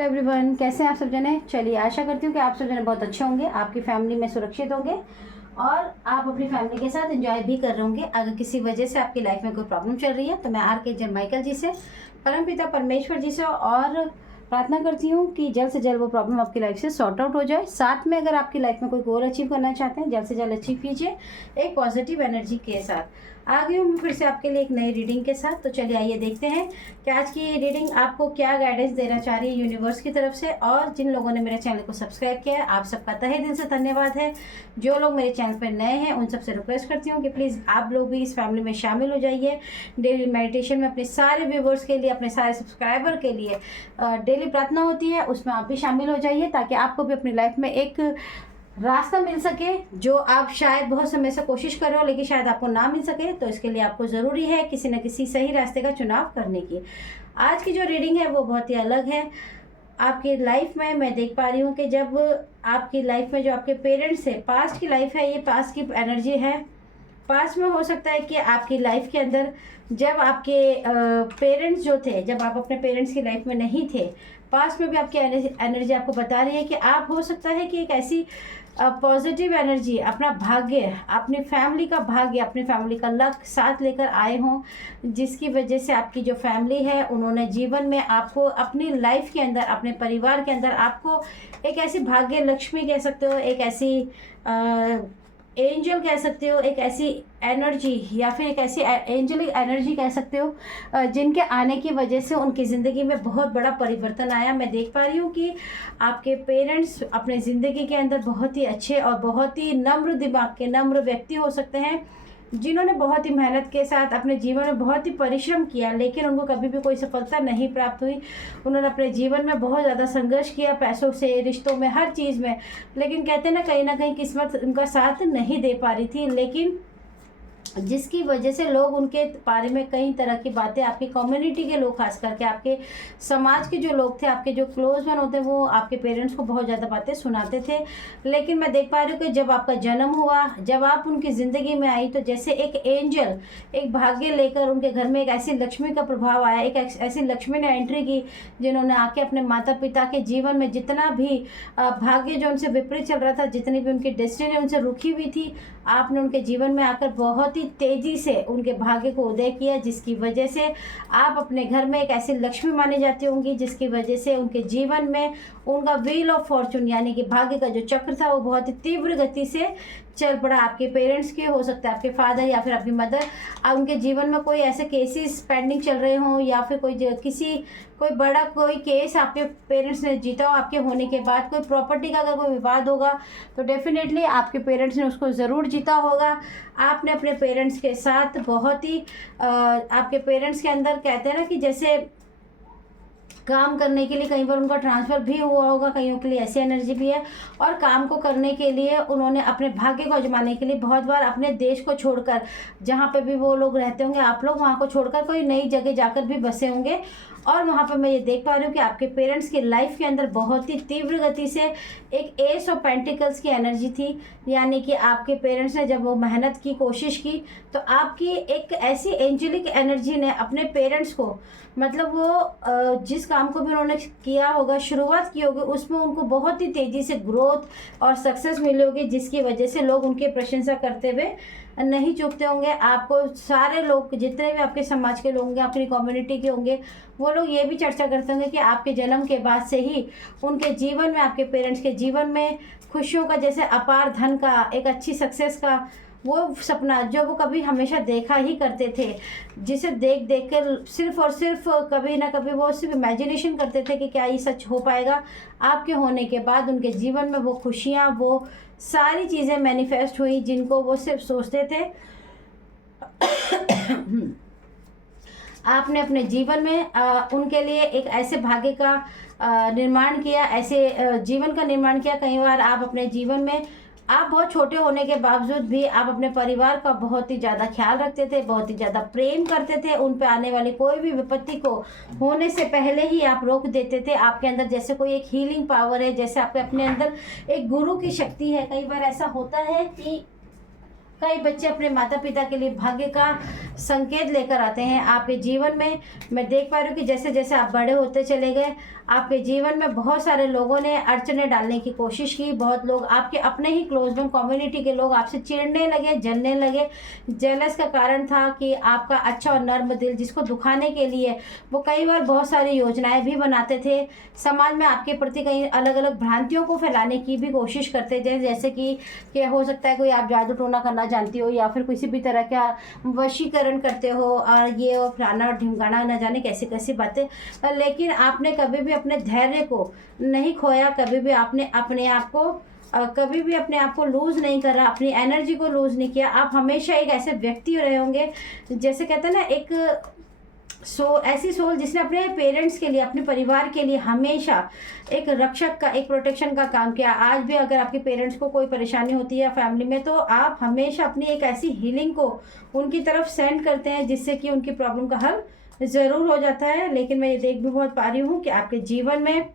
Hello everyone, कैसे हैं आप सब जने। चलिए, आशा करती हूँ कि आप सब जने बहुत अच्छे होंगे, आपकी फैमिली में सुरक्षित होंगे और आप अपनी फैमिली के साथ एंजॉय भी कर रहे होंगे। अगर किसी वजह से आपकी लाइफ में कोई प्रॉब्लम चल रही है तो मैं आर्कएंजल माइकल जी से, परमपिता परमेश्वर जी से और प्रार्थना करती हूँ कि जल्द से जल्द वो प्रॉब्लम आपकी लाइफ से सॉर्ट आउट हो जाए। साथ में अगर आपकी लाइफ में कोई गोल अचीव करना चाहते हैं, जल्द से जल्द अचीव कीजिए एक पॉजिटिव एनर्जी के साथ। आ गई हूँ मैं फिर से आपके लिए एक नई रीडिंग के साथ। तो चलिए आइए देखते हैं कि आज की रीडिंग आपको क्या गाइडेंस देना चाह रही है यूनिवर्स की तरफ से। और जिन लोगों ने मेरे चैनल को सब्सक्राइब किया है, आप सबका तहे दिल से धन्यवाद है। जो लोग मेरे चैनल पर नए हैं उन सबसे रिक्वेस्ट करती हूँ कि प्लीज़ आप लोग भी इस फैमिली में शामिल हो जाइए। डेली मेडिटेशन में अपने सारे व्यूवर्स के लिए, अपने सारे सब्सक्राइबर के लिए डेली प्रार्थना होती है, उसमें आप भी शामिल हो जाइए ताकि आपको भी अपनी लाइफ में एक रास्ता मिल सके जो आप शायद बहुत समय से कोशिश कर रहे हो लेकिन शायद आपको ना मिल सके। तो इसके लिए आपको ज़रूरी है किसी न किसी सही रास्ते का चुनाव करने की। आज की जो रीडिंग है वो बहुत ही अलग है। आपकी लाइफ में मैं देख पा रही हूँ कि जब आपकी लाइफ में जो आपके पेरेंट्स है, पास्ट की लाइफ है, ये पास्ट की एनर्जी है। पास्ट में हो सकता है कि आपकी लाइफ के अंदर जब आपके पेरेंट्स जो थे, जब आप अपने पेरेंट्स की लाइफ में नहीं थे, पास्ट में भी आपकी एनर्जी आपको बता रही है कि आप हो सकता है कि एक ऐसी पॉजिटिव एनर्जी, अपना भाग्य, अपनी फैमिली का भाग्य, अपनी फैमिली का लक साथ लेकर आए हों, जिसकी वजह से आपकी जो फैमिली है उन्होंने जीवन में आपको अपनी लाइफ के अंदर, अपने परिवार के अंदर आपको एक ऐसी भाग्य लक्ष्मी कह सकते हो, एक ऐसी एंजल कह सकते हो, एक ऐसी एनर्जी या फिर एक ऐसी एंजलिक एनर्जी कह सकते हो जिनके आने की वजह से उनकी ज़िंदगी में बहुत बड़ा परिवर्तन आया। मैं देख पा रही हूँ कि आपके पेरेंट्स अपने ज़िंदगी के अंदर बहुत ही अच्छे और बहुत ही नम्र दिमाग के, नम्र व्यक्ति हो सकते हैं जिन्होंने बहुत ही मेहनत के साथ अपने जीवन में बहुत ही परिश्रम किया लेकिन उनको कभी भी कोई सफलता नहीं प्राप्त हुई। उन्होंने अपने जीवन में बहुत ज़्यादा संघर्ष किया, पैसों से, रिश्तों में, हर चीज़ में। लेकिन कहते हैं ना, कहीं किस्मत उनका साथ नहीं दे पा रही थी, लेकिन जिसकी वजह से लोग उनके बारे में कई तरह की बातें, आपकी कम्युनिटी के लोग, खास करके आपके समाज के जो लोग थे, आपके जो क्लोज वन होते, वो आपके पेरेंट्स को बहुत ज़्यादा बातें सुनाते थे। लेकिन मैं देख पा रही हूँ कि जब आपका जन्म हुआ, जब आप उनकी ज़िंदगी में आई, तो जैसे एक एंजल, एक भाग्य लेकर उनके घर में एक ऐसी लक्ष्मी का प्रभाव आया, एक ऐसी लक्ष्मी ने एंट्री की जिन्होंने आके अपने माता पिता के जीवन में जितना भी भाग्य जो उनसे विपरीत चल रहा था, जितनी भी उनकी डेस्टिनी उनसे रुकी हुई थी, आपने उनके जीवन में आकर बहुत ही तेजी से उनके भाग्य को उदय किया, जिसकी वजह से आप अपने घर में एक ऐसी लक्ष्मी मानी जाती होंगी, जिसकी वजह से उनके जीवन में उनका व्हील ऑफ फॉर्चून यानी कि भाग्य का जो चक्र था वो बहुत ही तीव्र गति से चल पड़ा। आपके पेरेंट्स के हो सकता है, आपके फादर या फिर आपकी मदर, उनके जीवन में कोई ऐसे केसेस पेंडिंग चल रहे हों या फिर कोई बड़ा कोई केस आपके पेरेंट्स ने जीता हो आपके होने के बाद, कोई प्रॉपर्टी का अगर कोई विवाद होगा तो डेफिनेटली आपके पेरेंट्स ने उसको ज़रूर जीता होगा। आपने अपने पेरेंट्स के साथ बहुत ही आपके पेरेंट्स के अंदर कहते हैं ना कि जैसे काम करने के लिए कई बार उनका ट्रांसफ़र भी हुआ होगा, कईयों के लिए ऐसी एनर्जी भी है। और काम को करने के लिए उन्होंने अपने भाग्य को आजमाने के लिए बहुत बार अपने देश को छोड़कर, जहाँ पे भी वो लोग रहते होंगे, आप लोग वहाँ को छोड़कर कोई नई जगह जाकर भी बसे होंगे। और वहाँ पे मैं ये देख पा रही हूँ कि आपके पेरेंट्स की लाइफ के अंदर बहुत ही तीव्र गति से एक एस ऑफ पेंटिकल्स की एनर्जी थी, यानी कि आपके पेरेंट्स ने जब वो मेहनत की, कोशिश की, तो आपकी एक ऐसी एंजेलिक एनर्जी ने अपने पेरेंट्स को, मतलब वो जिस काम को भी उन्होंने किया होगा, शुरुआत की होगी, उसमें उनको बहुत ही तेज़ी से ग्रोथ और सक्सेस मिली होगी, जिसकी वजह से लोग उनकी प्रशंसा करते हुए नहीं चूकते होंगे। आपको सारे लोग, जितने भी आपके समाज के लोग होंगे, अपनी कम्युनिटी के होंगे, वो लोग ये भी चर्चा करते होंगे कि आपके जन्म के बाद से ही उनके जीवन में, आपके पेरेंट्स के जीवन में खुशियों का, जैसे अपार धन का, एक अच्छी सक्सेस का वो सपना जो वो कभी हमेशा देखा ही करते थे, जिसे देख कर सिर्फ और सिर्फ कभी ना कभी वो सिर्फ इमेजिनेशन करते थे कि क्या ये सच हो पाएगा। आपके होने के बाद उनके जीवन में वो खुशियाँ, वो सारी चीज़ें मैनिफेस्ट हुई जिनको वो सिर्फ सोचते थे। आपने अपने जीवन में उनके लिए एक ऐसे भाग्य का निर्माण किया, ऐसे जीवन का निर्माण किया। कई बार आप अपने जीवन में, आप बहुत छोटे होने के बावजूद भी आप अपने परिवार का बहुत ही ज़्यादा ख्याल रखते थे, बहुत ही ज़्यादा प्रेम करते थे। उन पे आने वाली कोई भी विपत्ति को होने से पहले ही आप रोक देते थे। आपके अंदर जैसे कोई एक हीलिंग पावर है, जैसे आपके अपने अंदर एक गुरु की शक्ति है। कई बार ऐसा होता है कि कई बच्चे अपने माता पिता के लिए भाग्य का संकेत लेकर आते हैं आपके जीवन में। मैं देख पा रही हूँ कि जैसे जैसे आप बड़े होते चले गए, आपके जीवन में बहुत सारे लोगों ने अड़चने डालने की कोशिश की, बहुत लोग आपके अपने ही क्लोज वन कम्युनिटी के लोग आपसे चिढ़ने लगे, जलने लगे। जेलस का कारण था कि आपका अच्छा और नर्म दिल जिसको दुखाने के लिए वो कई बार बहुत सारी योजनाएं भी बनाते थे, समाज में आपके प्रति कई अलग अलग भ्रांतियों को फैलाने की भी कोशिश करते थे, जैसे कि हो सकता है कोई आप जादू टोना करना जानती हो या फिर किसी भी तरह का वशीकरण करते हो और ये और फलाना और ढिमकाना, न जाने कैसी कैसी बातें। लेकिन आपने कभी भी अपने धैर्य को नहीं खोया, कभी भी आपने अपने आप को कभी भी अपने आप को लूज़ नहीं करा, अपनी एनर्जी को लूज़ नहीं किया। आप हमेशा एक ऐसे व्यक्ति रहे होंगे, जैसे कहते हैं ना, एक ऐसी सोल जिसने अपने पेरेंट्स के लिए, अपने परिवार के लिए हमेशा एक रक्षक का, एक प्रोटेक्शन का काम किया। आज भी अगर आपके पेरेंट्स को कोई परेशानी होती है फैमिली में, तो आप हमेशा अपनी एक ऐसी हीलिंग को उनकी तरफ सेंड करते हैं जिससे कि उनकी प्रॉब्लम का हल ज़रूर हो जाता है। लेकिन मैं ये देख भी बहुत पा रही हूँ कि आपके जीवन में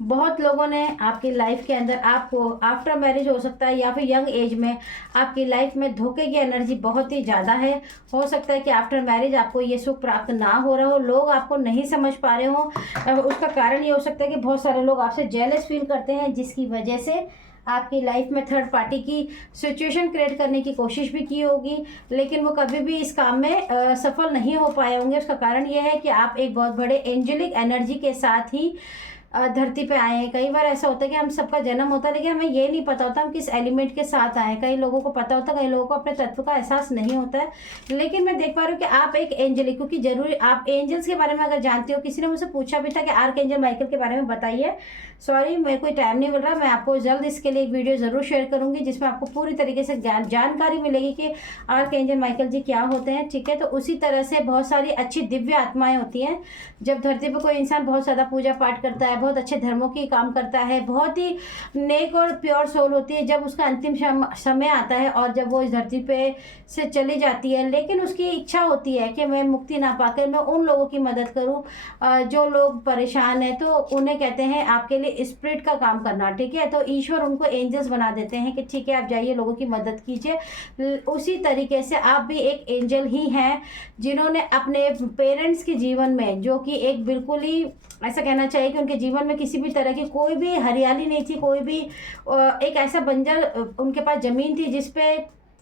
बहुत लोगों ने आपकी लाइफ के अंदर आपको आफ्टर मैरिज हो सकता है या फिर यंग एज में आपकी लाइफ में धोखे की एनर्जी बहुत ही ज़्यादा है। हो सकता है कि आफ्टर मैरिज आपको ये सुख प्राप्त ना हो रहा हो, लोग आपको नहीं समझ पा रहे हो। उसका कारण ये हो सकता है कि बहुत सारे लोग आपसे जेलस फील करते हैं, जिसकी वजह से आपकी लाइफ में थर्ड पार्टी की सिचुएशन क्रिएट करने की कोशिश भी की होगी, लेकिन वो कभी भी इस काम में सफल नहीं हो पाए होंगे। उसका कारण ये है कि आप एक बहुत बड़े एंजेलिक एनर्जी के साथ ही धरती पे आए हैं। कई बार ऐसा होता है कि हम सबका जन्म होता है, लेकिन हमें ये नहीं पता होता हम किस एलिमेंट के साथ आए हैं। कई लोगों को पता होता है, कई लोगों को अपने तत्व का एहसास नहीं होता है। लेकिन मैं देख पा रही हूँ कि आप एक एंजल, क्योंकि जरूरी आप एंजल्स के बारे में अगर जानते हो, किसी ने मुझसे पूछा भी था कि आर्क एंजल माइकल के बारे में बताइए। सॉरी, मेरे को टाइम नहीं मिल रहा, मैं आपको जल्द इसके लिए एक वीडियो ज़रूर शेयर करूँगी जिसमें आपको पूरी तरीके से जानकारी मिलेगी कि आर्क एंजल माइकल जी क्या होते हैं। ठीक है, तो उसी तरह से बहुत सारी अच्छी दिव्य आत्माएं होती हैं। जब धरती पर कोई इंसान बहुत ज़्यादा पूजा पाठ करता है, बहुत अच्छे धर्मों की काम करता है, बहुत ही नेक और प्योर सोल होती है, जब उसका अंतिम समय आता है और जब वो इस धरती पे से चली जाती है, लेकिन उसकी इच्छा होती है कि मैं मुक्ति ना पाकर मैं उन लोगों की मदद करूं जो लोग परेशान हैं, तो उन्हें कहते हैं आपके लिए स्पिरिट का काम करना। ठीक है, तो ईश्वर उनको एंजल्स बना देते हैं कि ठीक है आप जाइए लोगों की मदद कीजिए। उसी तरीके से आप भी एक एंजल ही हैं जिन्होंने अपने पेरेंट्स के जीवन में, जो कि एक बिल्कुल ही ऐसा कहना चाहिए कि उनके जीवन में किसी भी तरह की कोई भी हरियाली नहीं थी, कोई भी एक ऐसा बंजर उनके पास ज़मीन थी जिस पे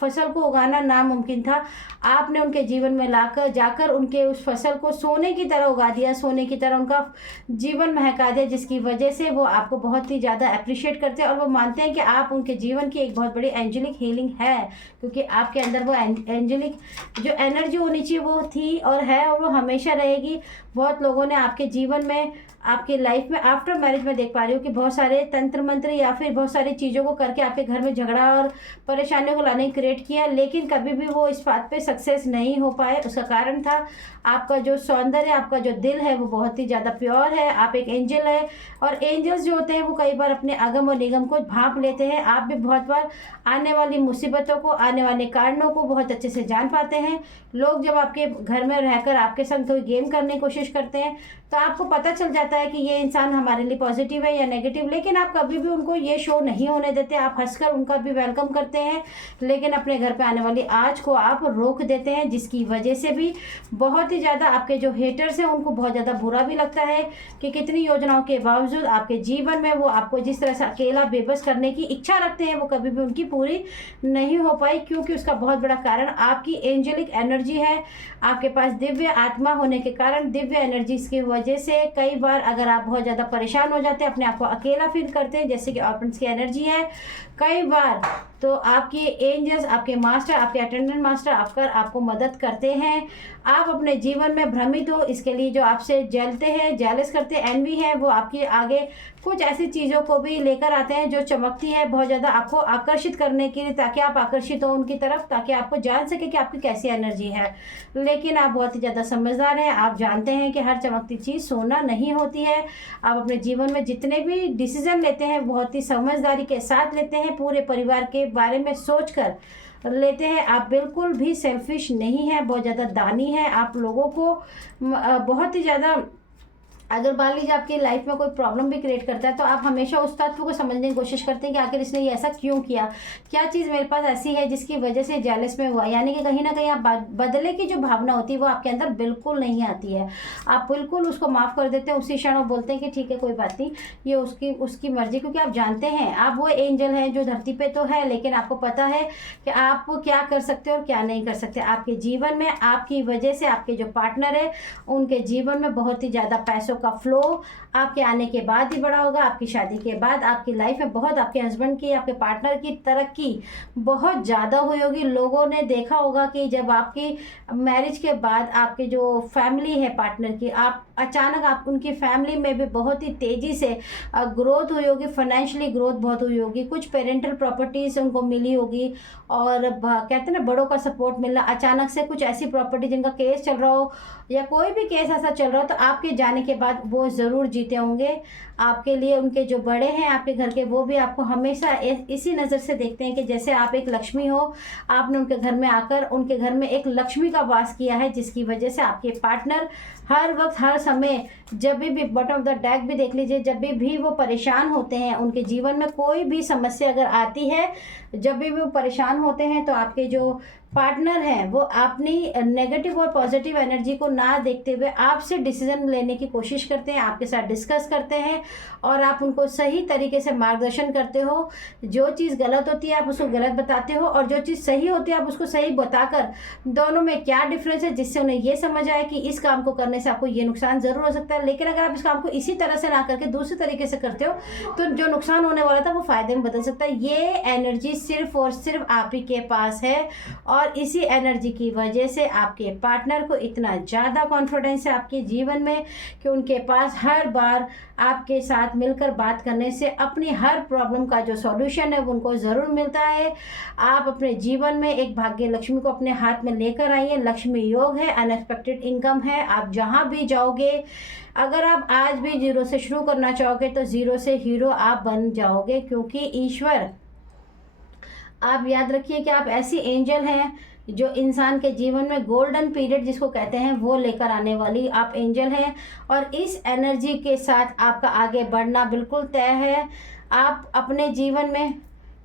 फसल को उगाना नामुमकिन था, आपने उनके जीवन में लाकर जाकर उनके उस फसल को सोने की तरह उगा दिया, सोने की तरह उनका जीवन महका दिया, जिसकी वजह से वो आपको बहुत ही ज़्यादा अप्रिशिएट करते हैं और वो मानते हैं कि आप उनके जीवन की एक बहुत बड़ी एंजेलिक हीलिंग है, क्योंकि आपके अंदर वो एंजेलिक जो एनर्जी होनी चाहिए वो थी और है और वो हमेशा रहेगी। बहुत लोगों ने आपके जीवन में, आपकी लाइफ में आफ्टर मैरिज में देख पा रही हूँ कि बहुत सारे तंत्र मंत्र या फिर बहुत सारी चीज़ों को करके आपके घर में झगड़ा और परेशानियों को लाने क्रिएट किया, लेकिन कभी भी वो इस बात पे सक्सेस नहीं हो पाए। उसका कारण था आपका जो सौंदर्य, आपका जो दिल है वो बहुत ही ज़्यादा प्योर है। आप एक एंजल है और एंजल्स जो होते हैं वो कई बार अपने अगम और निगम को भांप लेते हैं। आप भी बहुत बार आने वाली मुसीबतों को, आने वाले कारणों को बहुत अच्छे से जान पाते हैं। लोग जब आपके घर में रहकर आपके संग कोई गेम करने की कोशिश करते हैं तो आपको पता चल जाता है कि ये इंसान हमारे लिए पॉजिटिव है या नेगेटिव, लेकिन आप कभी भी उनको ये शो नहीं होने देते। आप हंसकर उनका भी वेलकम करते हैं, लेकिन अपने घर पे आने वाली आज को आप रोक देते हैं, जिसकी वजह से भी बहुत ही ज़्यादा आपके जो हेटर्स हैं उनको बहुत ज़्यादा बुरा भी लगता है कि कितनी योजनाओं के बावजूद आपके जीवन में वो आपको जिस तरह से अकेला बेबस करने की इच्छा रखते हैं वो कभी भी उनकी पूरी नहीं हो पाई, क्योंकि उसका बहुत बड़ा कारण आपकी एंजेलिक एनर्जी है। आपके पास दिव्य आत्मा होने के कारण, दिव्य एनर्जीज की वजह से कई बार अगर आप बहुत ज़्यादा परेशान हो जाते हैं, अपने आप को अकेला फील करते हैं, जैसे कि ऑर्फन्स की एनर्जी है, कई बार तो आपके एंजल्स, आपके मास्टर, आपके अटेंडेंट मास्टर आकर आपको मदद करते हैं। आप अपने जीवन में भ्रमित हो, इसके लिए जो आपसे जलते हैं, जेलस करते हैं, एनवी है, वो आपके आगे कुछ ऐसी चीज़ों को भी लेकर आते हैं जो चमकती है बहुत ज़्यादा आपको आकर्षित करने के लिए, ताकि आप आकर्षित हो उनकी तरफ, ताकि आपको जान सके कि आपकी कैसी एनर्जी है। लेकिन आप बहुत ही ज़्यादा समझदार हैं, आप जानते हैं कि हर चमकती चीज़ सोना नहीं होती है। आप अपने जीवन में जितने भी डिसीजन लेते हैं बहुत ही समझदारी के साथ लेते हैं, पूरे परिवार के बारे में सोचकर लेते हैं। आप बिल्कुल भी सेल्फिश नहीं है, बहुत ज़्यादा दानी है। आप लोगों को बहुत ही ज़्यादा अगर मान लीजिए आपकी लाइफ में कोई प्रॉब्लम भी क्रिएट करता है, तो आप हमेशा उस तत्व को समझने की कोशिश करते हैं कि आखिर इसने ये ऐसा क्यों किया, क्या चीज़ मेरे पास ऐसी है जिसकी वजह से जेलस में हुआ। यानी कि कहीं ना कहीं आप बदले की जो भावना होती है वो आपके अंदर बिल्कुल नहीं आती है। आप बिल्कुल उसको माफ़ कर देते हैं उसी क्षण और बोलते हैं कि ठीक है कोई बात नहीं, ये उसकी मर्जी। क्योंकि आप जानते हैं आप वो एंजल हैं जो धरती पे तो है, लेकिन आपको पता है कि आप क्या कर सकते हो और क्या नहीं कर सकते। आपके जीवन में आपकी वजह से आपके जो पार्टनर है उनके जीवन में बहुत ही ज़्यादा पैसों का फ्लो आपके आने के बाद ही बड़ा होगा। आपकी शादी के बाद आपकी लाइफ में बहुत, आपके हस्बैंड की, आपके पार्टनर की तरक्की बहुत ज़्यादा हुई होगी। लोगों ने देखा होगा कि जब आपकी मैरिज के बाद आपके जो फैमिली है पार्टनर की, आप अचानक आप उनकी फैमिली में भी बहुत ही तेज़ी से ग्रोथ हुई होगी, फाइनेंशियली ग्रोथ बहुत हुई होगी, कुछ पेरेंटल प्रॉपर्टीज उनको मिली होगी और कहते हैं ना बड़ों का सपोर्ट मिलना। अचानक से कुछ ऐसी प्रॉपर्टी जिनका केस चल रहा हो या कोई भी केस ऐसा चल रहा हो, तो आपके जाने के बाद वो ज़रूर जीते होंगे। आपके लिए उनके जो बड़े हैं आपके घर के, वो भी आपको हमेशा इसी नज़र से देखते हैं कि जैसे आप एक लक्ष्मी हो। आपने उनके घर में आकर उनके घर में एक लक्ष्मी का वास किया है, जिसकी वजह से आपके पार्टनर हर वक्त हर समय, जब भी बॉटम ऑफ द डेक भी देख लीजिए, जब भी वो परेशान होते हैं, उनके जीवन में कोई भी समस्या अगर आती है, जब भी वो परेशान होते हैं, तो आपके जो पार्टनर हैं वो अपनी नेगेटिव और पॉजिटिव एनर्जी को ना देखते हुए आपसे डिसीजन लेने की कोशिश करते हैं, आपके साथ डिस्कस करते हैं और आप उनको सही तरीके से मार्गदर्शन करते हो। जो चीज़ गलत होती है आप उसको गलत बताते हो और जो चीज़ सही होती है आप उसको सही बताकर दोनों में क्या डिफरेंस है, जिससे उन्हें ये समझ आए कि इस काम को करने से आपको ये नुकसान ज़रूर हो सकता है। लेकिन अगर आप इस काम को इसी तरह से ना करके दूसरे तरीके से करते हो, तो जो नुकसान होने वाला था वो फ़ायदे में बदल सकता है। ये एनर्जी सिर्फ और सिर्फ आप ही के पास है और इसी एनर्जी की वजह से आपके पार्टनर को इतना ज़्यादा कॉन्फिडेंस है आपके जीवन में कि उनके पास हर बार आपके साथ मिलकर बात करने से अपनी हर प्रॉब्लम का जो सॉल्यूशन है वो उनको ज़रूर मिलता है। आप अपने जीवन में एक भाग्य लक्ष्मी को अपने हाथ में लेकर आइए। लक्ष्मी योग है, अनएक्सपेक्टेड इनकम है। आप जहाँ भी जाओगे, अगर आप आज भी जीरो से शुरू करना चाहोगे तो जीरो से हीरो आप बन जाओगे, क्योंकि ईश्वर, आप याद रखिए कि आप ऐसी एंजल हैं जो इंसान के जीवन में गोल्डन पीरियड जिसको कहते हैं वो लेकर आने वाली आप एंजल हैं। और इस एनर्जी के साथ आपका आगे बढ़ना बिल्कुल तय है। आप अपने जीवन में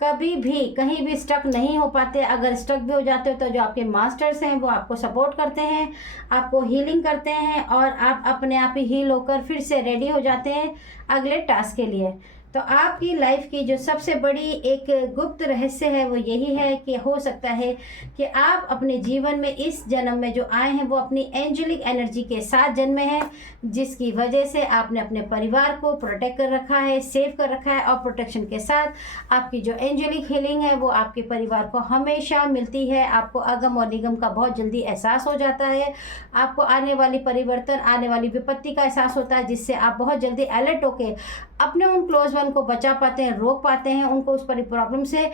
कभी भी कहीं भी स्टक नहीं हो पाते। अगर स्टक भी हो जाते हो तो जो आपके मास्टर्स हैं वो आपको सपोर्ट करते हैं, आपको हीलिंग करते हैं और आप अपने आप ही हील होकर फिर से रेडी हो जाते हैं अगले टास्क के लिए। तो आपकी लाइफ की जो सबसे बड़ी एक गुप्त रहस्य है वो यही है कि हो सकता है कि आप अपने जीवन में इस जन्म में जो आए हैं वो अपनी एंजेलिक एनर्जी के साथ जन्मे हैं, जिसकी वजह से आपने अपने परिवार को प्रोटेक्ट कर रखा है, सेव कर रखा है। और प्रोटेक्शन के साथ आपकी जो एंजेलिक हीलिंग है वो आपके परिवार को हमेशा मिलती है। आपको अगम और निगम का बहुत जल्दी एहसास हो जाता है। आपको आने वाली परिवर्तन, आने वाली विपत्ति का एहसास होता है, जिससे आप बहुत जल्दी अलर्ट होकर अपने उन क्लोज वन को बचा पाते हैं, रोक पाते हैं उनको उस प्रॉब्लम से।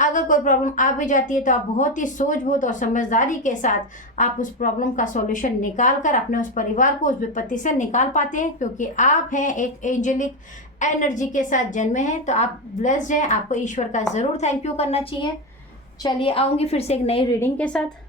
अगर कोई प्रॉब्लम आ भी जाती है तो आप बहुत ही सूझबूझ और समझदारी के साथ आप उस प्रॉब्लम का सॉल्यूशन निकाल कर अपने उस परिवार को उस विपत्ति से निकाल पाते हैं, क्योंकि आप हैं एक एंजेलिक एनर्जी के साथ जन्मे हैं। तो आप ब्लेस्ड हैं, आपको ईश्वर का ज़रूर थैंक यू करना चाहिए। चलिए आऊँगी फिर से एक नई रीडिंग के साथ।